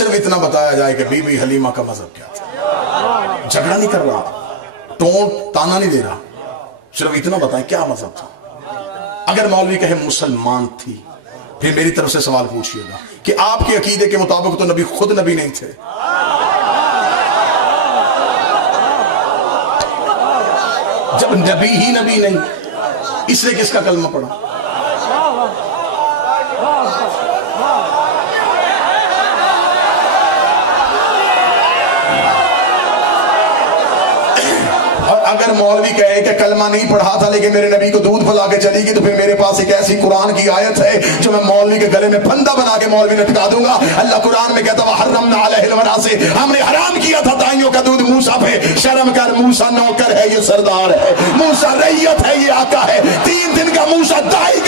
صرف اتنا بتایا جائے کہ بی بی حلیمہ کا مذہب کیا تھا. جھگڑا نہیں کر رہا, ٹونٹ تانا نہیں دے رہا, صرف اتنا بتائیں کیا مذہب تھا. اگر مولوی کہے مسلمان تھی, پھر میری طرف سے سوال پوچھئے گا کہ آپ کے عقیدے کے مطابق تو نبی خود نبی نہیں تھے. جب نبی ہی نبی نہیں, اس نے کس کا کلمہ پڑھا؟ اگر مولوی کہے کہ کلمہ نہیں پڑھا تھا لیکن میرے نبی کو دودھ پلا کے چلی گئی, تو پھر میرے پاس ایک ایسی قرآن کی آیت ہے جو میں مولوی کے گلے میں پھندا بنا کے مولوی لٹکا دوں گا. اللہ قرآن میں کہتا وحرمنا علیہ المناصع, ہم نے حرام کیا تھا دائیوں کا دودھ موسیٰ پہ. شرم کر, موسیٰ نوکر ہے, یہ سردار ہے. موسیٰ رعیت ہے, یہ آقا ہے. 3 دن کا موسیٰ دائی